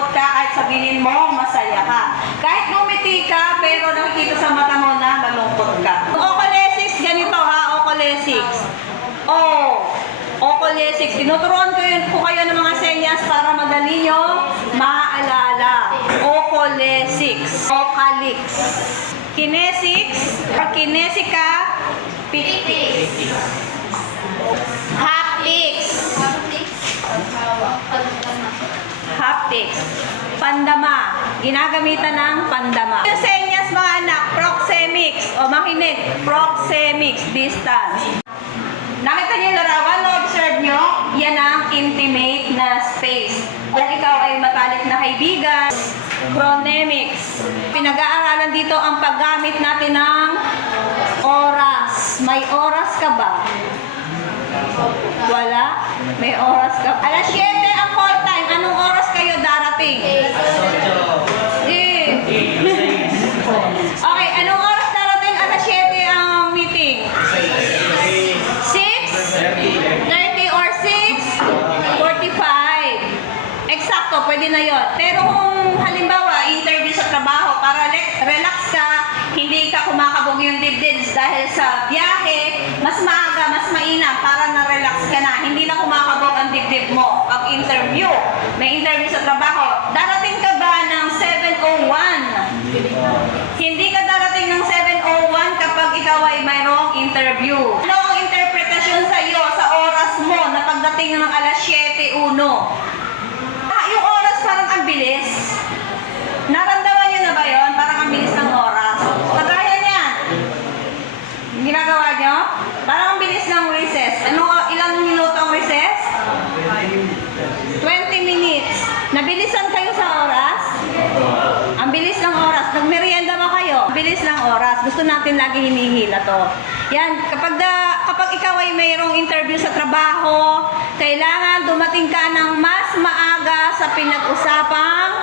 malungkot ka kahit sabihin mo masaya ka. Kahit ngumiti ka pero nakikita sa mata mo na malungkot ka. Ocolesics, ganito ha, Ocolesics. Oh, Ocolesics. Tinuturuan ko yun po kayo ng mga senyas para madali nyo maaalala. Ocolesics. Ocalix. Kinesics. Or kinesika. Pictics. Haptics. Haptics. Pandama. Ginagamitan ng pandama. Yung senyas mga anak, proxemics. O makinig, proxemics, distance. Nakita niyo yung larawan, na-observe nyo, yan ang intimate na space. Kung ikaw ay matalik na kaibigan, chronemics. Pinag-aaralan dito ang paggamit natin ng oras. May oras ka ba? Wala? May oras ka. Alas 7 ang call time. Anong oras kayo darating? Eh. Okay, anong oras darating? Alas 7 ang meeting. 6? 30 or 6? 45. Eksakto, pwede na yon. Pero kung halimbawa, interview sa trabaho, para relax ka, hindi ka kumakabog yung dibdib dahil sa biyahe, mas maaga, mas mainam, para na-relax ka na. Hindi na kumakabog ang dibdib mo interview. May interview sa trabaho. Darating ka ba ng 7.01? Hindi ka darating ng 7.01 kapag ikaw ay mayroong interview. Ano ang interpretasyon sa iyo sa oras mo na pagdating ng alas 7.1? Ah, yung oras parang ang bilis. Naramdaman niyo na ba yon? Parang ang bilis ng oras. Kagaya niyan. Yung ginagawa niyo? Parang ang bilis ng recess. Ano, ilang minuto ang recess? 20 minutes. Nabilisan kayo sa oras? Ang bilis ng oras. Nagmerienda ba kayo? Ang bilis ng oras. Gusto natin lagi hinihila to. Yan, kapag, da, kapag ikaw ay mayroong interview sa trabaho, kailangan dumating ka ng mas maaga sa pinag-usapang